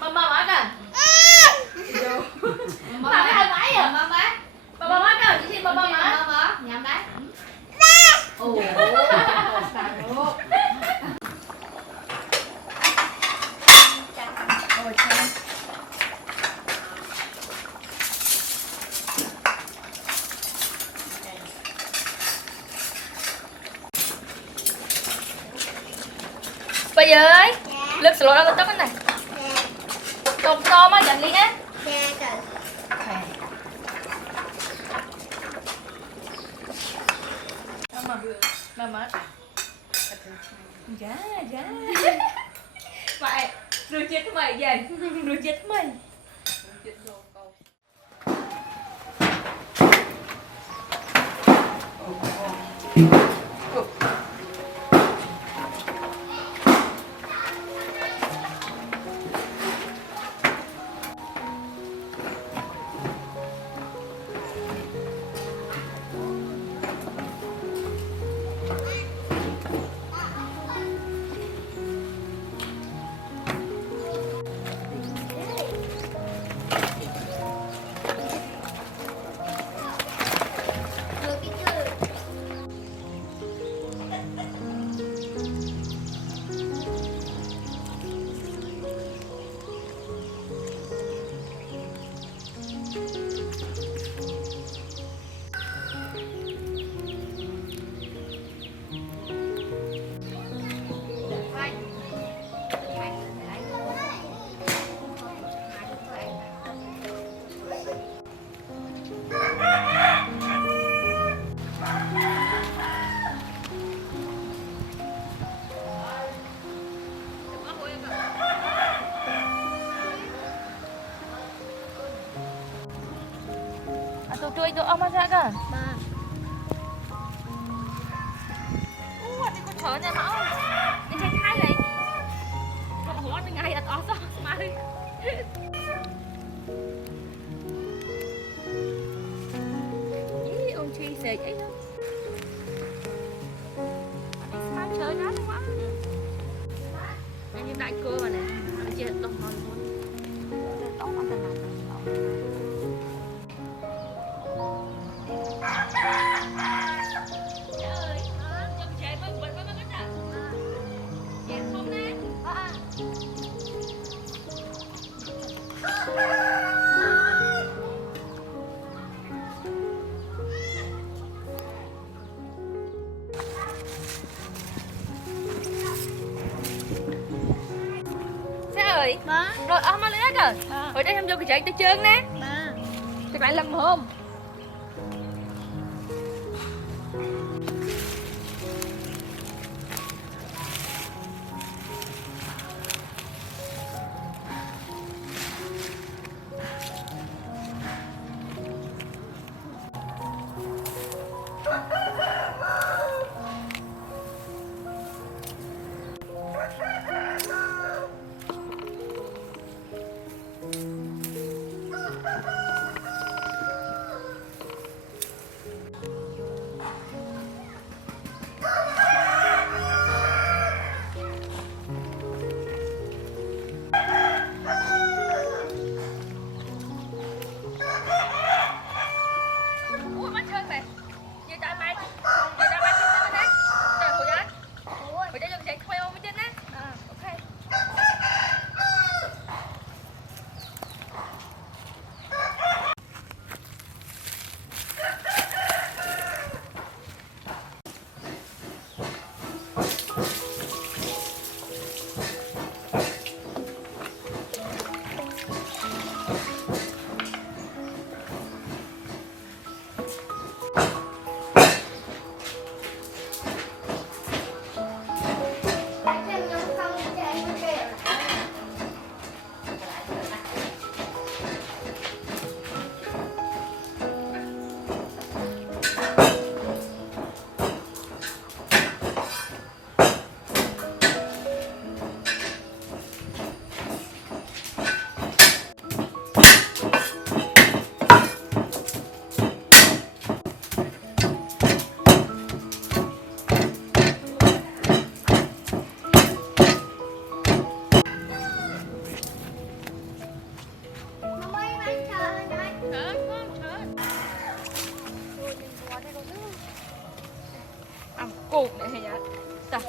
Mama má kìa. Mama hai máy à? Mama má kìa, chị xin mama má. Nhắm đấy. Ồ. Bây giờ ấy, lực sửa ra tóc cái này. Cột to mà dẫn đi á. Mama. Dạ. Mày, rồi chết mày vậy. Rồi chết mày. Tụi tụi ông ra kìa. Đi con chở nhà mẫu. Đi tranh hai đấy. Con hóa từ ngày ở đó mà đi. Ý ông chi xề vậy đó. Đi smart chơi đó đúng không? Anh như đại cơ mà nè. Anh chia tông hơn luôn. Tóc nó tên nào. Ơi rồi ông lên đó kìa. Ở đây em vô cái chạy tới trơn nè. Cái lại lần không?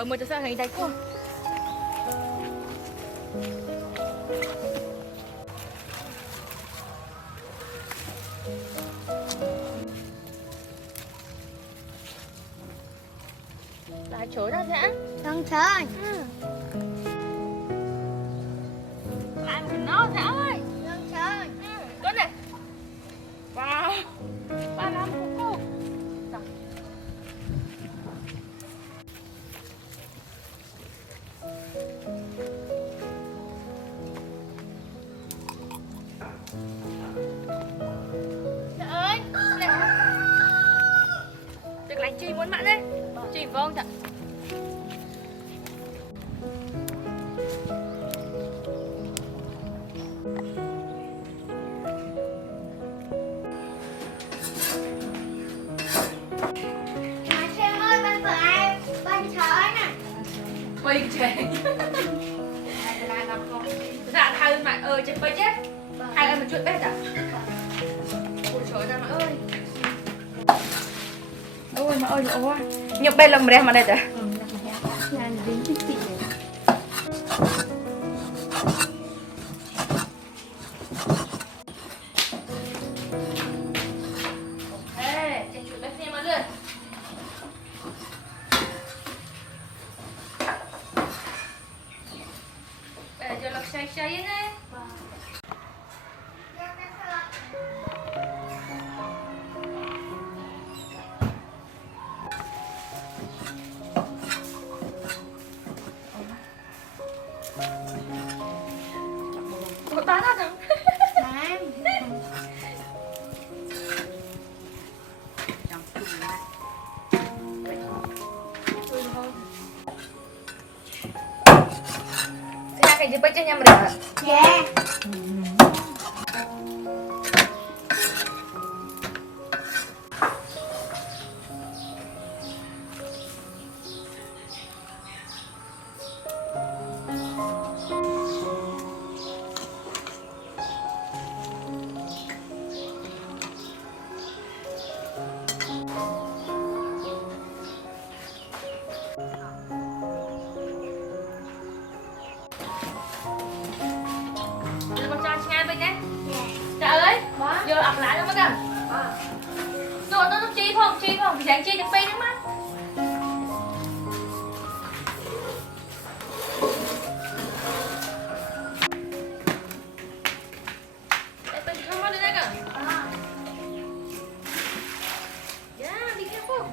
Thôi mới cho sao hình đây không? Lại chối ra sẽ. Không chơi. Lại một nó sẽ ơi. Không chơi. Con này. Wow. 35 của cô. Rồi. Trời ơi. Được lành chi muốn mặn đấy. Chị vâng thật. Quên chèn. Dạ thay mà ơi chết bấy chết. Hai em một chuyện bếp à? Ôi trời ơi mà ơi. Ôi mà ơi ôi. Nhục bên lần mà đây rồi. Cháy này. Ủa bán à không? Bán. Cái gì bây giờ nhà mình đã? Dạ. Trời ơi, giờ ập lại luôn mất à? Rồi nó chi không, thì dạng chi được bay đúng không? Đây bên không có được đấy cả. Yeah, be careful.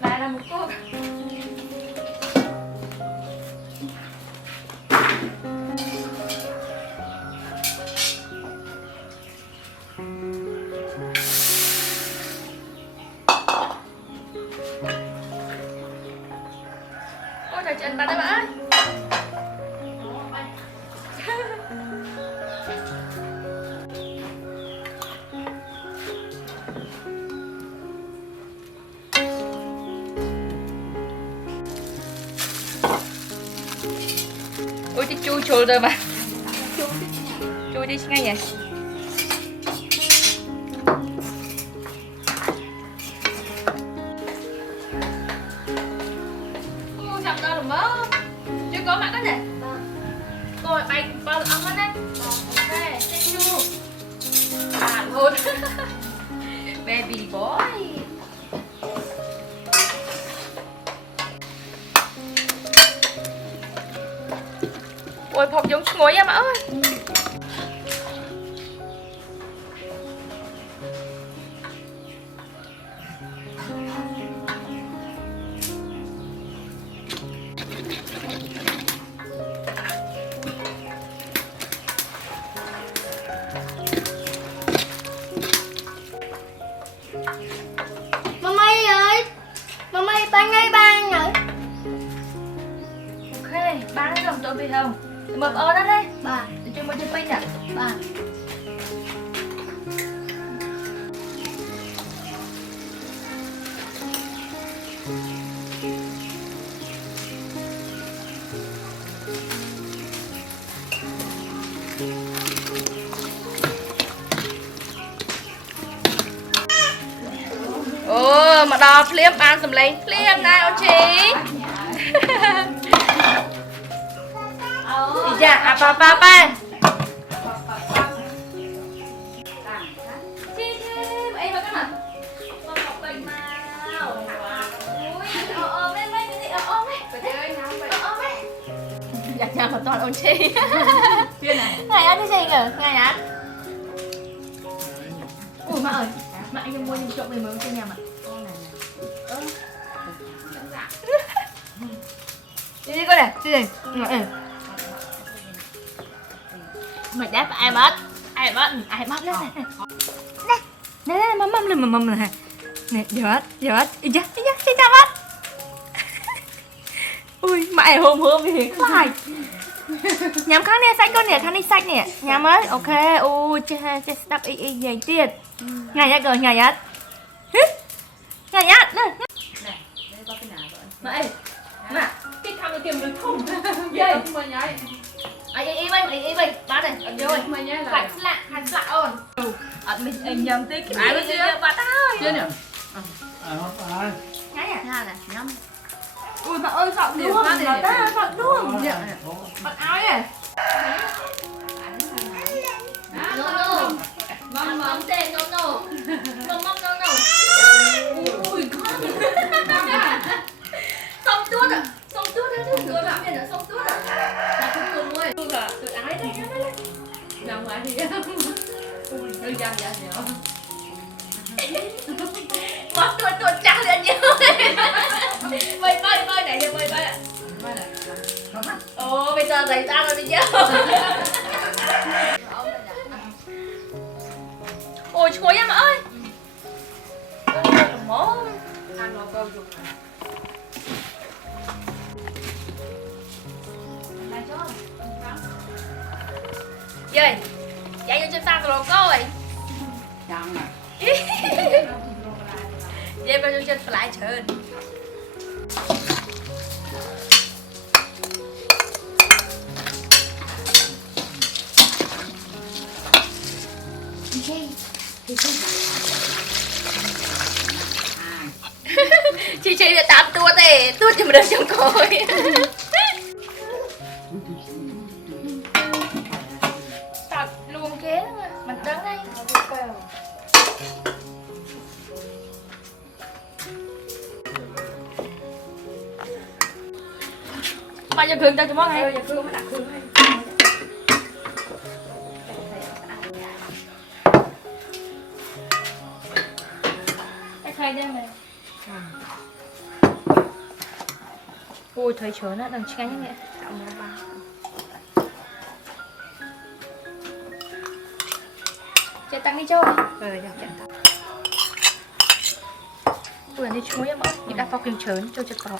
Lại là một cô. Ôi trời chuyện bà đây bà ơi. Ôi cái chui chui rồi mà. Chui đi ngay vậy. làm mớ. Chưa có mặt đó nè. Coi bay bao ăn hết đấy. Ok, thank you. Luôn. Baby boy. Ôi phọc giống ngồi em ơi. Mama ơi. Mama bán ngay bán rồi. Ok, bán cái đồng tôi bị không? Mập ơn đó đây. Bà, Cho mình chơi pin nè. bà. Ồ, mà đo phliếm bán sầm lấy phliếm này ông chị. Đi ra, à ba. Em vào cái nào? Con học bệnh nào. Ôi, mấy cái gì ôm ấy. Ôm ấy. Dạ chào một toàn ông chị. Ngày ăn cái gì kìa? Ngày ăn. Ủa mà ơi, mà anh mua những trộm này mới trên nhà mà. Đi coi nè, đi này. Mày đáp ai mất lên này. Nè, mầm này. Nè, giọt. Dạ, xin chào bác. Ui, mẹ hôm thì lại. Nhắm kháng này sạch con nè, kháng này sạch nè. Nhắm ấy, ok. Ui, che stop y dày tiệt. Ngày nhát rồi, ngày nhát. Ngày nhát, này. Mẹ, cái thằng này kìm được không? Dây. Y bên, bán này, ở vô rồi. Hành lạ ôn. Mình nhầm tí cái gì bà ta ơi. Chưa nhỉ? Ngay à? Nè, nhắm. Ui mà ơi, phọng luôn, bà ta, phọng luôn. Bật áo ấy. No. Mom say no. Mom no. Ui, con. Xong tuốt à? Xong tuốt à? Xong tuốt à? Là không cùng ơi. Tuốt à? Tuốt áo đây. Ra ngoài thì ui, hơi dầm nhở. Mất tuốt trắng lên nhiều. Bơi này cho bơi ạ. Ồ, bây giờ giày ra rồi đi chứ. Ôi chuối em ơi. Mó. Ăn nó câu dùng này. Này cho. Dây. Dạy cho chân sang rồi coi. Chẳng à. Dây bao nhiêu chân lại trơn. Chị đã tạm tua thế, tua thì mà được trong cối. Tạt luôn kế mình đứng đây. Bao giờ khương ta cho món hay. Khương mới đặt khương hay. Thay đây mày. Ôi thấy chớn á, đừng cháy nhé. Tạo nó ba. Chạy tăng đi chơi. Rồi được chạy tăng. Ui đi chuối em ơi, những đã phao kim chớn cho chật cỏ.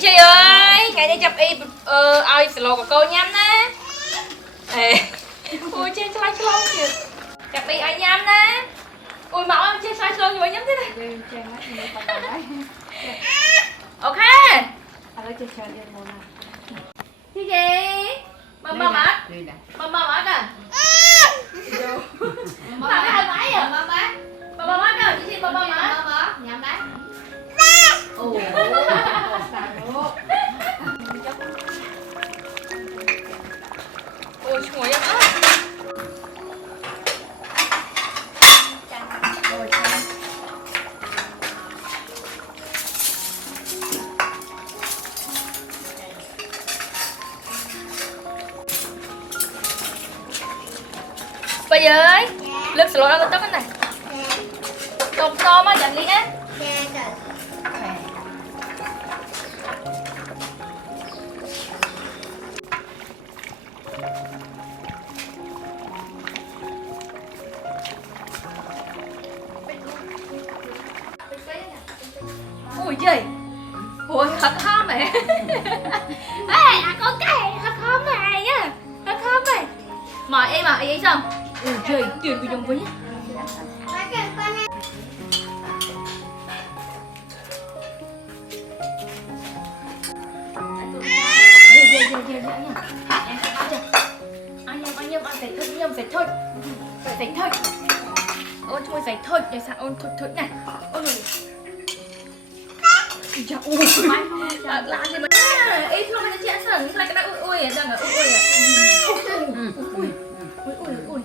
Chị ơi, ngày nay chụp y ai slow của cô nhắm nè. Ê. Ui trên slide slow kìa. Chụp y ai nhắm nè. Ui mẫu em trên slide slow gì mà nhắm thế này. Ok. mama mát. Mama mát à? Mama cái hai máy à? Mama mát nào? Chị xin mama mát. Nhắm đấy. Ồ. Ôi chuối em ơi. Bây giờ ấy, lực sờ lỗ ra tóc cái này. Cột to mà dẫn đi á. Ui trời. Ôi thật khó mẹ. Ê, có cái thật khó mẹ nhá. Thật khó mẹ. Mời em à, em ấy xong. Ui trời, tuyệt vời với. Anh phải thôi. Ôi thôi phải thôi, để sao ôn thôi này. Ôi rồi. Trời ơi, làm gì mà ít luôn mà chị ăn sẵn lại cái đó ui à, đang ở ui à. Ui.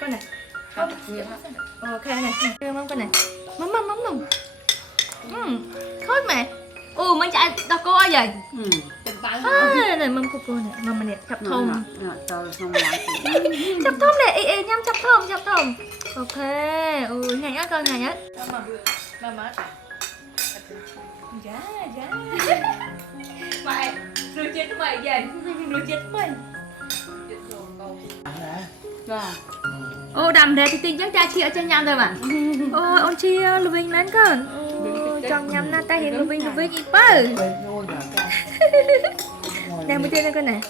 Con này. Ok này, mắm con này. Mắm. Khói mẹ. Mình chạy đâu có ai vậy? Này mâm của cô này, mâm này chập thơm. Chập thơm này, nhâm chập thơm. Ok, nhanh á con, nhanh á. Mama. Dạ. Mày, rửa chết mày vậy? Rửa chết mày. Đầm thế thì tin chắc cha chị ở trên nhâm rồi mà. Ôn chi lưu vinh lên con. Trong nhâm na ta hiện lưu vinh ít bơ. Đang mới chơi lên con này.